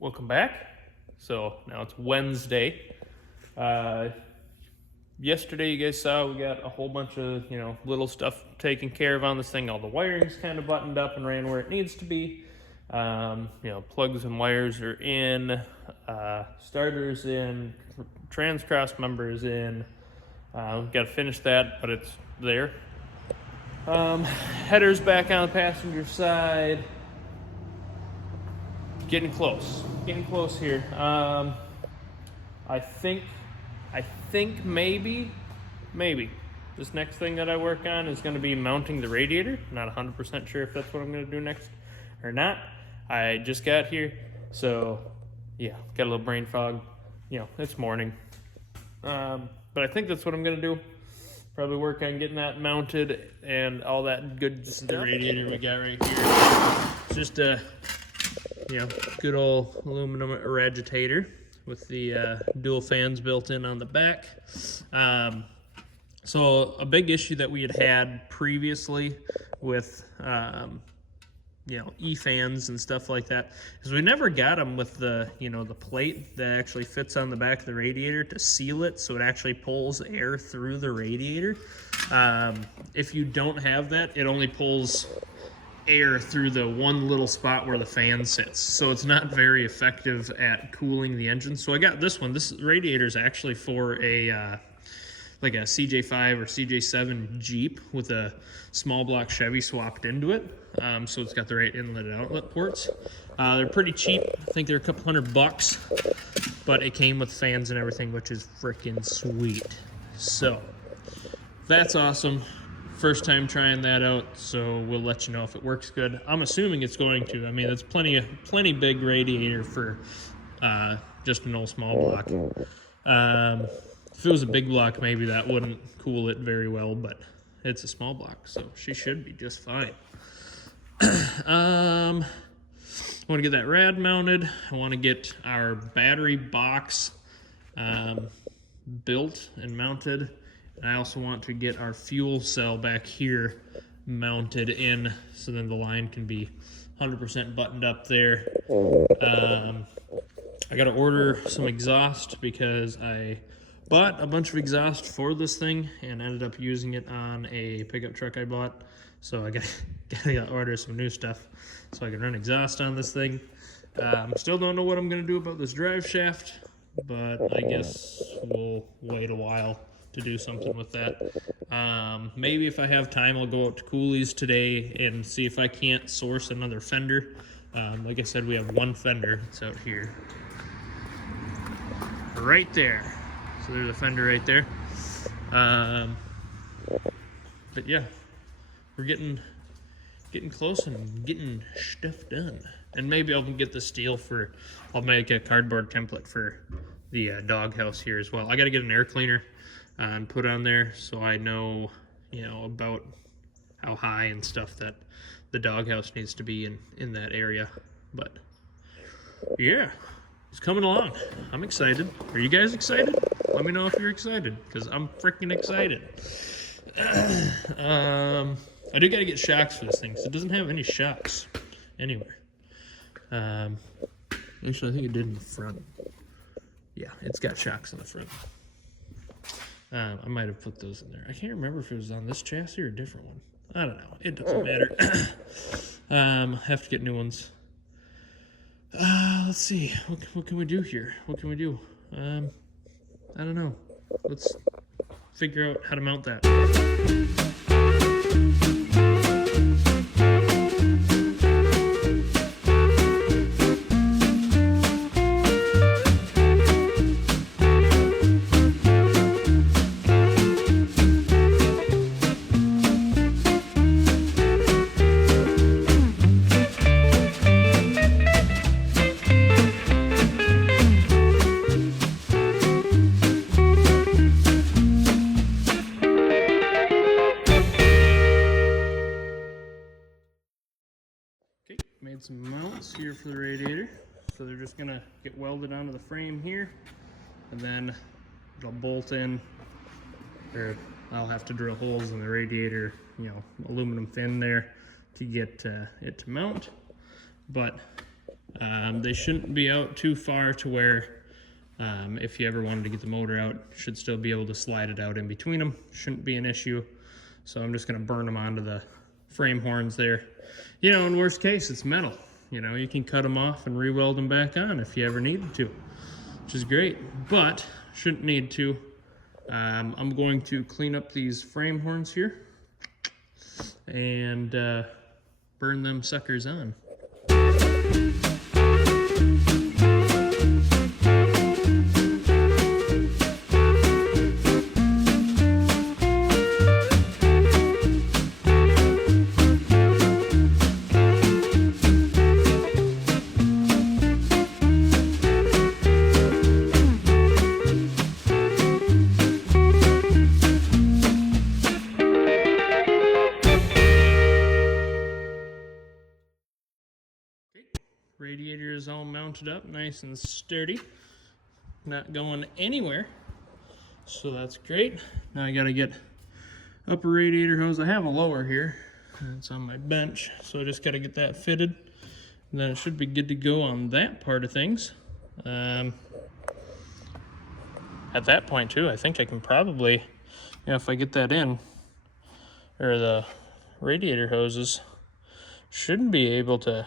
Welcome back. So now it's Wednesday. Yesterday you guys saw we got a whole bunch of little stuff taken care of on this thing. All the wiring's kind of buttoned up and ran where it needs to be. Plugs and wires are in, starters in, trans cross members in. Got to finish that, but it's there. Header's back on the passenger side. Getting close here. I think maybe this next thing that I work on is going to be mounting the radiator. Not 100% sure if that's what I'm going to do next or not. I just got here, so yeah, got a little brain fog. It's morning. But I think that's what I'm going to do. Probably work on getting that mounted and all that good stuff. This is the radiator we got right here. It's just a good old aluminum Radiator with the dual fans built in on the back. So a big issue that we had previously with E-fans and stuff like that is we never got them with the the plate that actually fits on the back of the radiator to seal it so it actually pulls air through the radiator. If you don't have that, it only pulls air through the one little spot where the fan sits, so it's not very effective at cooling the engine. So I got this one. This radiator is actually for a like a CJ5 or CJ7 Jeep with a small block Chevy swapped into it. So it's got the right inlet and outlet ports. They're pretty cheap. I think they're a couple $100, but it came with fans and everything, which is freaking sweet. So that's awesome. First time trying that out, so we'll let you know if it works good. I'm assuming it's going to. I mean, it's plenty big radiator for just an old small block. If it was a big block, maybe that wouldn't cool it very well, but it's a small block, so she should be just fine. I want to get that rad mounted. I want to get our battery box built and mounted. And I also want to get our fuel cell back here mounted in so then the line can be 100% buttoned up there. I got to order some exhaust because I bought a bunch of exhaust for this thing and ended up using it on a pickup truck I bought. So I got to order some new stuff so I can run exhaust on this thing. Still don't know what I'm going to do about this drive shaft, but I guess we'll wait a while to do something with that. Maybe if I have time, I'll go out to Cooley's today and see if I can't source another fender. Like I said, we have one fender. It's out here. Right there. So there's a fender right there. But yeah, we're getting close and getting stuff done. And maybe I'll get the steel I'll make a cardboard template for the doghouse here as well. I got to get an air cleaner and put on there so I know, about how high and stuff that the doghouse needs to be in that area. But yeah, it's coming along. I'm excited. Are you guys excited? Let me know if you're excited, because I'm freaking excited. I do got to get shocks for this thing, because it doesn't have any shocks anywhere. Actually, I think it did in the front. Yeah, it's got shocks in the front. I might have put those in there. I can't remember if it was on this chassis or a different one. I don't know. It doesn't matter. Have to get new ones. Let's see. What can we do here? What can we do? I don't know. Let's figure out how to mount that. Made some mounts here for the radiator, so they're just gonna get welded onto the frame here, and then it'll bolt in, or I'll have to drill holes in the radiator, aluminum fin there to get it to mount. But They shouldn't be out too far to where if you ever wanted to get the motor out, you should still be able to slide it out in between them. Shouldn't be an issue. So I'm just gonna burn them onto the frame horns there. You know, in worst case, it's metal. You know, you can cut them off and re-weld them back on if you ever needed to, which is great, but shouldn't need to. I'm going to clean up these frame horns here and burn them suckers on. Radiator is all mounted up nice and sturdy, not going anywhere, so that's great. Now I gotta get upper radiator hose. I have a lower here, and it's on my bench, so I just gotta get that fitted, and then it should be good to go on that part of things. At that point too, I think I can probably, you know, if I get that in, or the radiator hoses, shouldn't be able to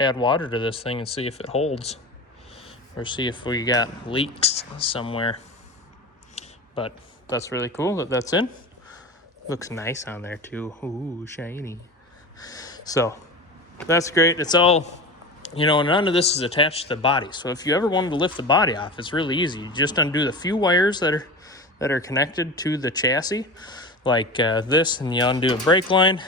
add water to this thing and see if it holds, or see if we got leaks somewhere. But that's really cool that that's in. Looks nice on there too. Ooh, shiny. So that's great. It's all, you know, none of this is attached to the body. So if you ever wanted to lift the body off, it's really easy. You just undo the few wires that are connected to the chassis, like this, and you undo a brake line,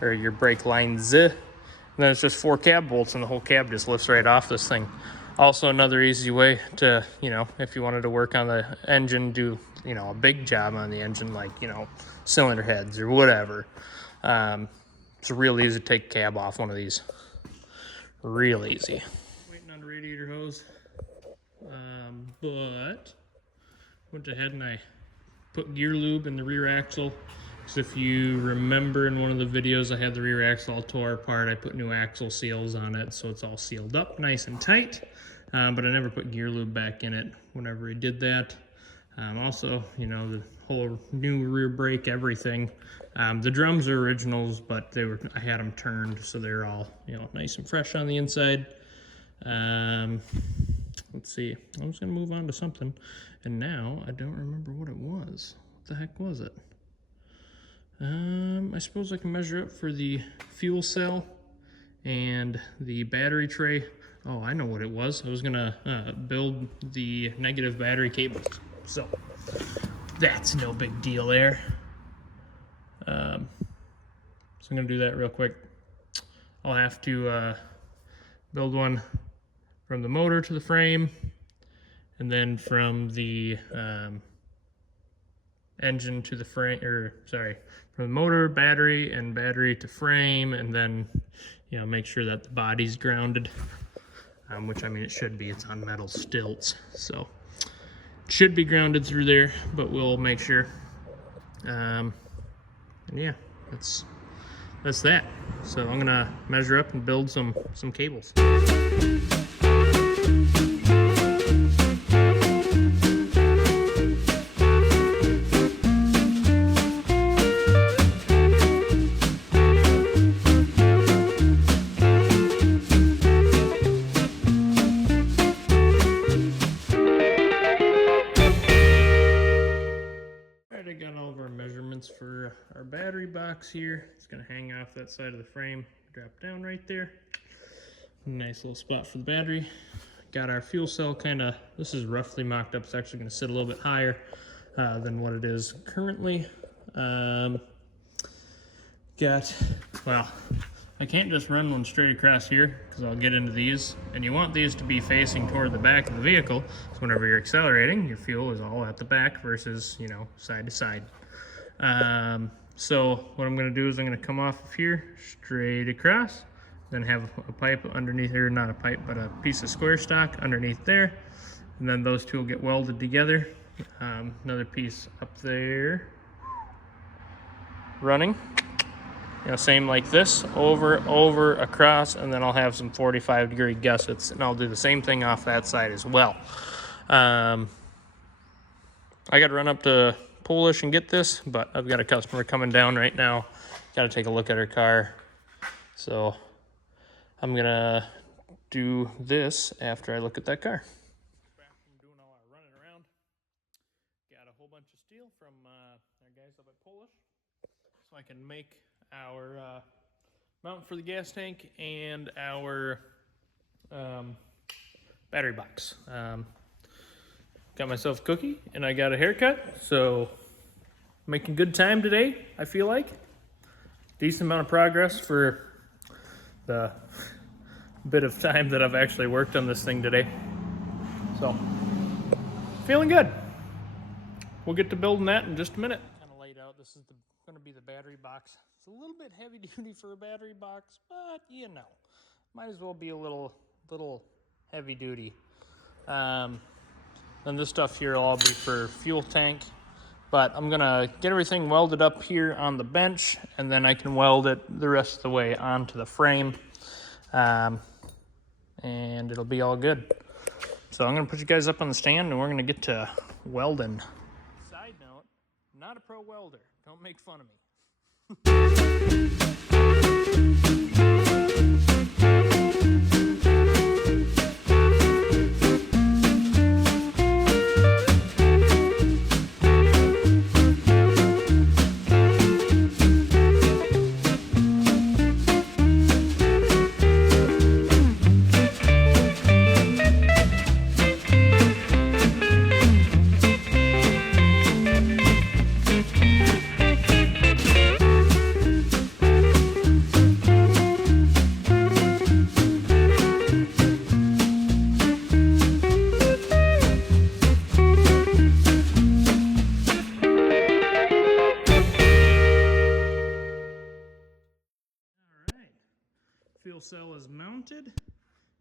or your brake lines. And then it's just 4 cab bolts, and the whole cab just lifts right off this thing. Also, another easy way to, you know, if you wanted to work on the engine, do, you know, a big job on the engine, like, you know, cylinder heads or whatever. It's real easy to take a cab off one of these. Real easy. Waiting on the radiator hose. But went ahead and I put gear lube in the rear axle. So if you remember in one of the videos, I had the rear axle all tore apart. I put new axle seals on it, so it's all sealed up nice and tight. But I never put gear lube back in it whenever I did that. Also, you know, the whole new rear brake, everything. The drums are originals, but I had them turned, so they're all, you know, nice and fresh on the inside. Let's see. I was gonna move on to something, and now I don't remember what it was. What the heck was it? I suppose I can measure up for the fuel cell and the battery tray. Oh, I know what it was. I was gonna build the negative battery cables. So that's no big deal there. So I'm gonna do that real quick. I'll have to build one from the motor to the frame, and then from the engine to the frame, or sorry, from the motor, battery, and battery to frame, and then, you know, make sure that the body's grounded, which, I mean, it should be. It's on metal stilts, so it should be grounded through there, but we'll make sure. And yeah, that's that. So I'm gonna measure up and build some cables. For our battery box here, it's going to hang off that side of the frame, drop down right there. Nice little spot for the battery. Got our fuel cell kind of, this is roughly mocked up. It's actually going to sit a little bit higher than what it is currently. Well, I can't just run one straight across here because I'll get into these, and you want these to be facing toward the back of the vehicle, so whenever you're accelerating, your fuel is all at the back versus, you know, side to side. So what I'm going to do is I'm going to come off of here straight across, then have a pipe underneath here, not a pipe, but a piece of square stock underneath there, and then those two will get welded together. Another piece up there running, You know, same like this, over, across, and then I'll have some 45-degree gussets, and I'll do the same thing off that side as well. I got to run up to Polish and get this, but I've got a customer coming down right now. Got to take a look at her car. So I'm going to do this after I look at that car. Back from doing all our running around. Got a whole bunch of steel from our guys up at Polish, so I can make our mount for the gas tank and our battery box. Got myself a cookie and I got a haircut, so making good time today, I feel like. Decent amount of progress for the bit of time that I've actually worked on this thing today. So, feeling good. We'll get to building that in just a minute. Kind of laid out, this is going to be the battery box. It's a little bit heavy duty for a battery box, but you know, might as well be a little heavy duty. Then this stuff here will all be for fuel tank, but I'm gonna get everything welded up here on the bench, and then I can weld it the rest of the way onto the frame, and it'll be all good. So I'm gonna put you guys up on the stand and we're gonna get to welding. Side note, not a pro welder, don't make fun of me. Fuel cell is mounted.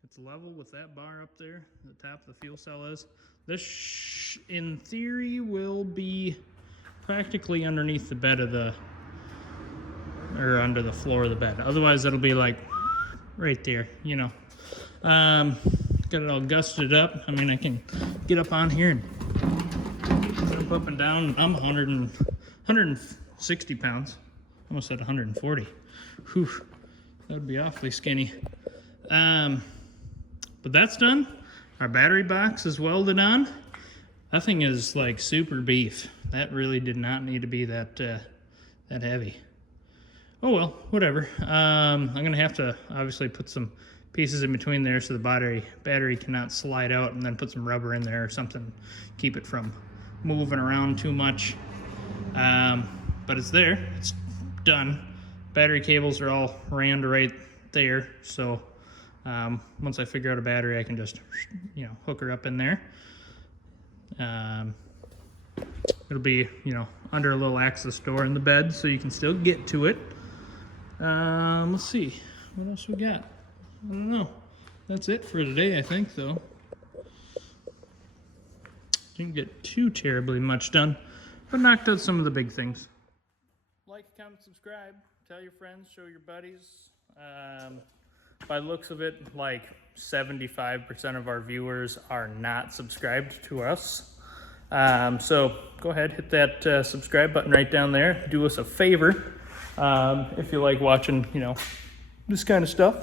It's level with that bar up there. The top of the fuel cell is. This, in theory, will be practically underneath the bed of the, or under the floor of the bed. Otherwise, it'll be like right there, you know. Got it all gusted up. I mean, I can get up on here and jump up and down. I'm 160 pounds. Almost said 140. Whew. That would be awfully skinny. But that's done. Our battery box is welded on. That thing is like super beef. That really did not need to be that heavy. Oh well, whatever. I'm gonna have to obviously put some pieces in between there so the battery cannot slide out, and then put some rubber in there or something, keep it from moving around too much. But it's there. It's done. Battery cables are all ran to right there, so once I figure out a battery, I can just, you know, hook her up in there. It'll be, you know, under a little access door in the bed, so you can still get to it. Let's see, what else we got? I don't know. That's it for today, I think, though. Didn't get too terribly much done, but knocked out some of the big things. Like, comment, subscribe. Tell your friends, show your buddies. By the looks of it, like 75% of our viewers are not subscribed to us. So go ahead, hit that subscribe button right down there. Do us a favor if you like watching, you know, this kind of stuff.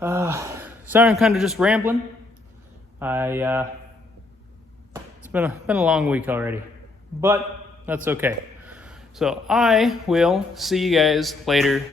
Sorry, I'm kind of just rambling. It's been a long week already, but that's okay. So I will see you guys later.